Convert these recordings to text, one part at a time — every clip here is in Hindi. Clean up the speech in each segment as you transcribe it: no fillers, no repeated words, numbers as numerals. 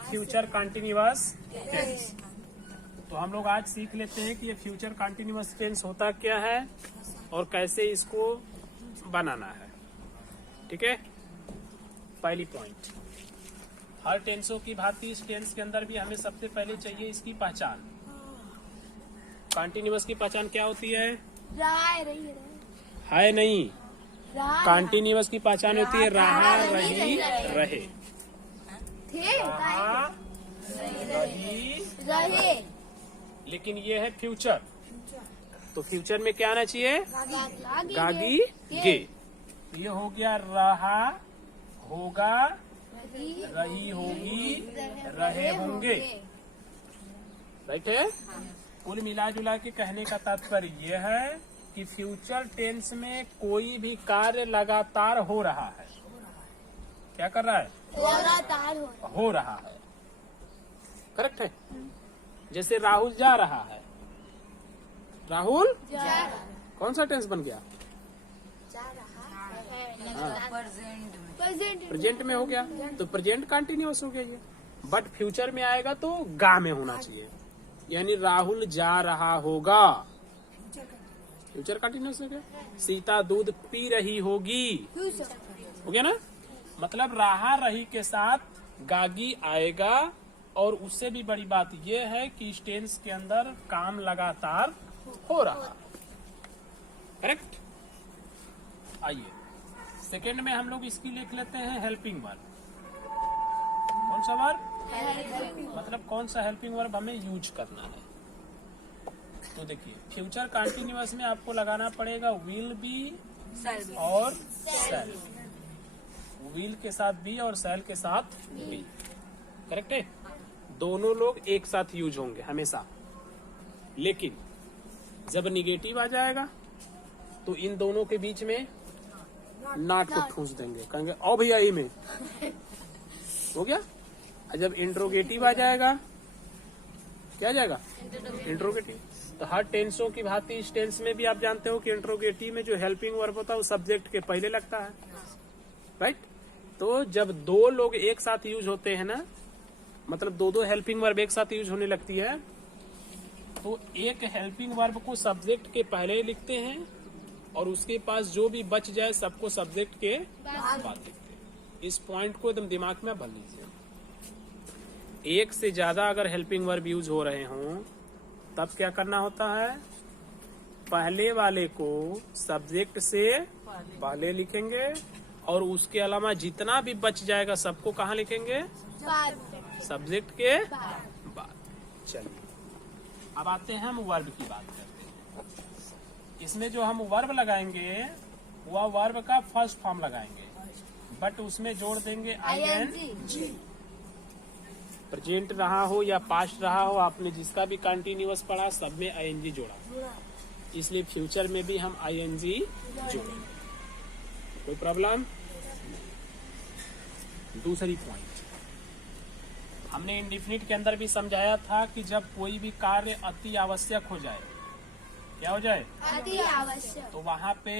Future continuous tense. तो हम लोग आज सीख लेते हैं कि ये फ्यूचर कंटिन्यूअस टेंस होता क्या है और कैसे इसको बनाना है। ठीक है, पहली पॉइंट, हर टेंसों की भांति इस टेंस के अंदर भी हमें सबसे पहले चाहिए इसकी पहचान। कंटिन्यूअस की पहचान क्या होती है? है नहीं, कंटिन्यूअस की पहचान होती है रहा, रही, रहे। रहा, रही, लेकिन ये है फ्यूचर, तो फ्यूचर में क्या आना चाहिए? गागी, गे। ये हो गया रहा होगा, रही होगी, रहे होंगे। राइट है। कुल मिला जुला के कहने का तात्पर्य यह है कि फ्यूचर टेंस में कोई भी कार्य लगातार हो रहा है। क्या कर रहा है? लगातार हो रहा है। करेक्ट है। जैसे राहुल जा रहा है, राहुल जा रहा है। कौन सा टेंस बन गया? प्रेजेंट में हो गया, तो प्रेजेंट कंटिन्यूअस हो गया ये। बट फ्यूचर में आएगा तो गा में होना चाहिए, यानी राहुल जा रहा होगा, फ्यूचर कंटिन्यूअस हो गया। सीता दूध पी रही होगी, हो गया ना। मतलब रहा रही के साथ गागी आएगा, और उससे भी बड़ी बात यह है कि इस टेंस के अंदर काम लगातार हो रहा। करेक्ट। आइए सेकेंड में हम लोग इसकी लिख लेते हैं हेल्पिंग वर्ब। कौन सा वर्ब? मतलब कौन सा हेल्पिंग वर्ब हमें यूज करना है। तो देखिए, फ्यूचर कंटिन्यूअस में आपको लगाना पड़ेगा विल बी और शैल। विल के साथ बी और शैल के साथ बी। करेक्ट है। दोनों लोग एक साथ यूज होंगे हमेशा, लेकिन जब निगेटिव आ जाएगा तो इन दोनों के बीच में नाट को ठूंस देंगे, कहेंगे ओ भैया ई में हो गया। जब इंट्रोगेटिव आ जाएगा, क्या आ जाएगा? इंट्रोगेटिव। तो हर टेंसों की भांति इस टेंस में भी आप जानते हो कि इंट्रोगेटिव में जो हेल्पिंग वर्ब होता है वो सब्जेक्ट के पहले लगता है। राइट। तो जब दो लोग एक साथ यूज होते हैं ना, मतलब दो हेल्पिंग वर्ब एक साथ यूज होने लगती है, तो एक हेल्पिंग वर्ब को सब्जेक्ट के पहले लिखते हैं और उसके पास जो भी बच जाए सबको सब्जेक्ट के बाद लिखते हैं। इस पॉइंट को एकदम दिमाग में भर लीजिए। एक से ज्यादा अगर हेल्पिंग वर्ब यूज हो रहे हों तब क्या करना होता है? पहले वाले को सब्जेक्ट से पहले लिखेंगे और उसके अलावा जितना भी बच जाएगा सबको कहाँ लिखेंगे? सब्जेक्ट के बाद। चलिए अब आते हैं हम वर्ब की बात करते हैं। इसमें जो हम वर्ब लगाएंगे वह वर्ब का फर्स्ट फॉर्म लगाएंगे, बट उसमें जोड़ देंगे ING। प्रेजेंट रहा हो या पास्ट रहा हो, आपने जिसका भी कंटिन्यूअस पढ़ा सब में ING जोड़ा, इसलिए फ्यूचर में भी हम ING जोड़ेंगे। कोई प्रॉब्लम? दूसरी पॉइंट, हमने इंडेफिनिट के अंदर भी समझाया था कि जब कोई भी कार्य अति आवश्यक हो जाए, क्या हो जाए? अति आवश्यक, तो वहाँ पे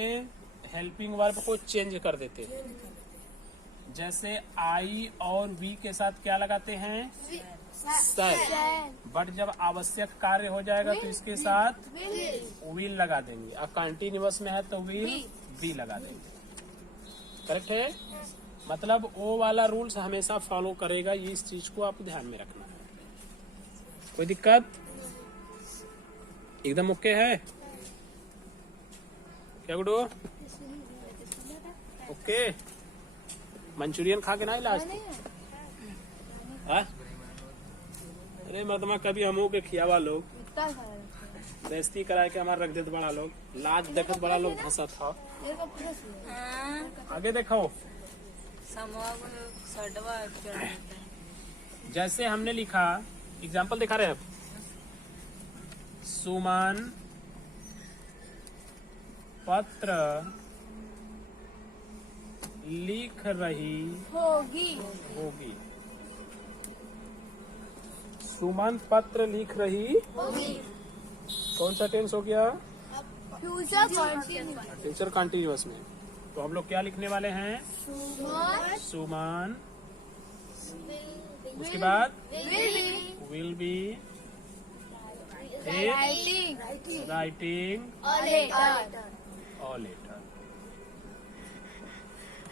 हेल्पिंग वर्ब को चेंज कर देते हैं। जैसे आई और वी के साथ क्या लगाते हैं? सर। बट जब आवश्यक कार्य हो जाएगा तो इसके साथ विल लगा देंगे। अब कंटिन्यूअस में है तो विल बी लगा देंगे। करेक्ट है। मतलब वो वाला रूल्स हमेशा फॉलो करेगा, ये इस चीज को आपको ध्यान में रखना है। कोई दिक्कत? एकदम ओके है? क्या गुडो? ओके। मंचूरियन खा के ना इलाज? अरे मर्दमा कभी हमो के खियावा लोग बेइज्जती करा के हमारा रख देते बड़ा लोग, लाज देखत बड़ा लोग धंसा था। आगे देखो, जैसे हमने लिखा, एग्जाम्पल दिखा रहे हैं, सुमन पत्र लिख रही होगी। सुमन पत्र लिख रही होगी। कौन सा टेंस हो गया? फ्यूचर कंटिन्यूअस में। तो हम लोग क्या लिखने वाले हैं? सुमन उसके बाद will will be, writing writing a letter और letter.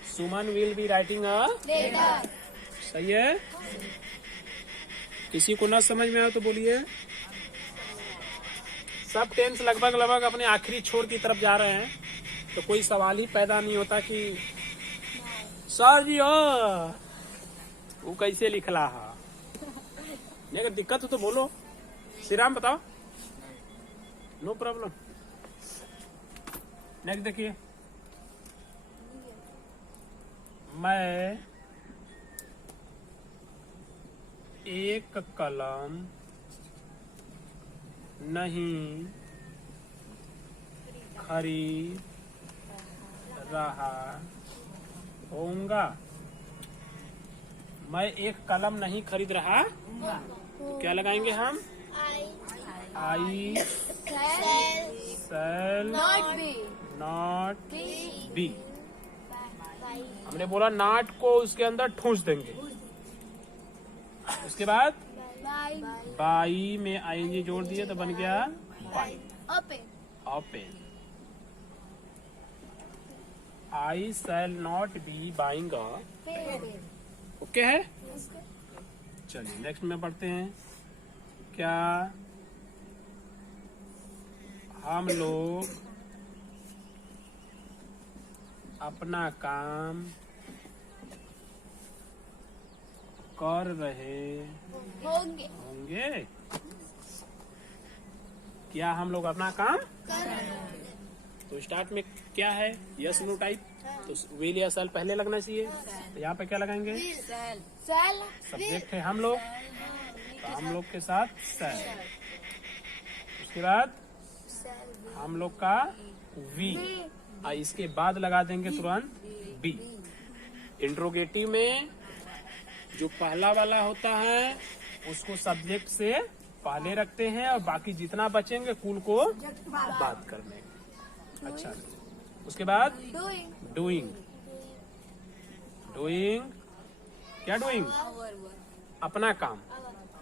Suman will be writing a, letter सही है। किसी को ना समझ में आए तो बोलिए। सब टेंस लगभग लगभग अपने आखिरी छोर की तरफ जा रहे हैं, तो कोई सवाल ही पैदा नहीं होता कि सर जी वो कैसे लिखला है। नहीं, अगर दिक्कत हो तो बोलो। श्रीराम बताओ, नो प्रॉब्लम। नेक्स्ट देखिए, मैं एक कलम नहीं खरीद रहा होऊंगा। मैं एक कलम नहीं खरीद रहा, तो क्या लगाएंगे हम? I shall not be not be. हमने बोला नॉट को उसके अंदर ठूंस देंगे। उसके बाद by बाई में आईएनजी जोड़ दिए तो बन गया buy. open open. I shall not be buying a, okay है। चलिए नेक्स्ट में पढ़ते हैं। क्या हम लोग अपना काम कर रहे होंगे होंगे? क्या हम लोग अपना काम? तो स्टार्ट में क्या है? यस नो टाइप, तो विल या सेल पहले लगना चाहिए। तो यहाँ पे क्या लगाएंगे? सेल सब्जेक्ट है हम लोग, तो हम लोग के साथ सेल। उसके बाद हम लोग का वी, इसके बाद लगा देंगे तुरंत बी। इंट्रोगेटिव में जो पहला वाला होता है उसको सब्जेक्ट से पहले रखते हैं और बाकी जितना बचेंगे कुल को बात करने। अच्छा, उसके बाद doing डूइंग। डूइंग क्या? डूइंग अपना काम।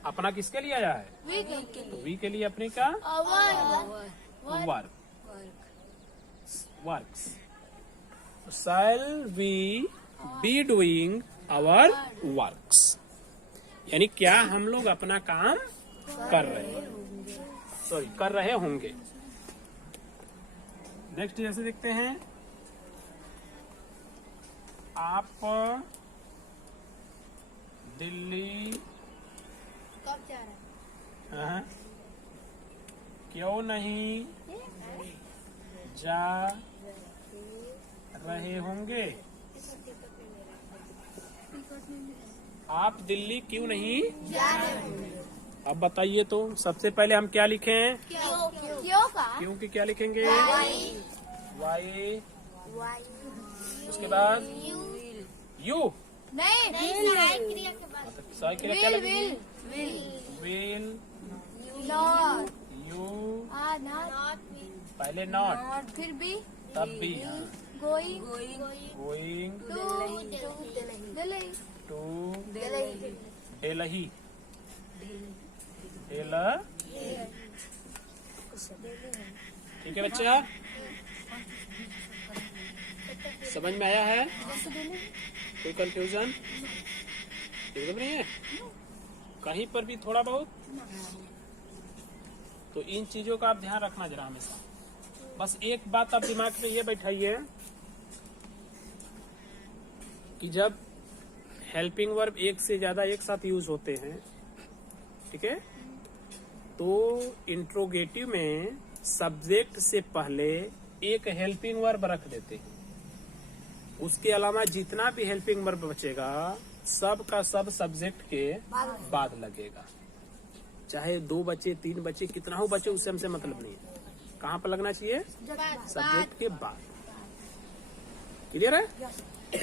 अपना किसके लिए आया है? तो वी के लिए अपने का work, works. Shall we be doing our works, यानी क्या हम लोग अपना काम कर रहे हैं, सॉरी कर रहे होंगे। नेक्स्ट जैसे देखते हैं, आप दिल्ली कब जा रहा है? क्यों नहीं जा रहे होंगे? आप दिल्ली क्यों नहीं जा रहे होंगे। अब बताइए तो सबसे पहले हम क्या लिखें? क्यों का क्यों की क्या लिखेंगे? वाई। why उसके बाद यू। नहीं सहायक क्रिया के बाद सही के लिए क्या will लगेगी? will will, not you, not पहले नॉट फिर भी तब भी going going to Delhi to Delhi. ठीक है बच्चा, समझ में आया है? कोई कंफ्यूजन एकदम नहीं है कहीं पर भी थोड़ा बहुत? तो इन चीजों का आप ध्यान रखना जरा हमेशा। बस एक बात आप दिमाग में ये बैठाइए कि जब हेल्पिंग वर्ब एक से ज्यादा एक साथ यूज होते हैं, ठीक है, तो इंट्रोगेटिव में सब्जेक्ट से पहले एक हेल्पिंग वर्ब रख देते हैं। उसके अलावा जितना भी हेल्पिंग वर्ब बचेगा सब का सब सब्जेक्ट के बाद लगेगा। चाहे 2 बचे 3 बचे कितना हो बचे उससे हमसे मतलब नहीं है, कहाँ पर लगना चाहिए? सब्जेक्ट के बाद। क्लियर है?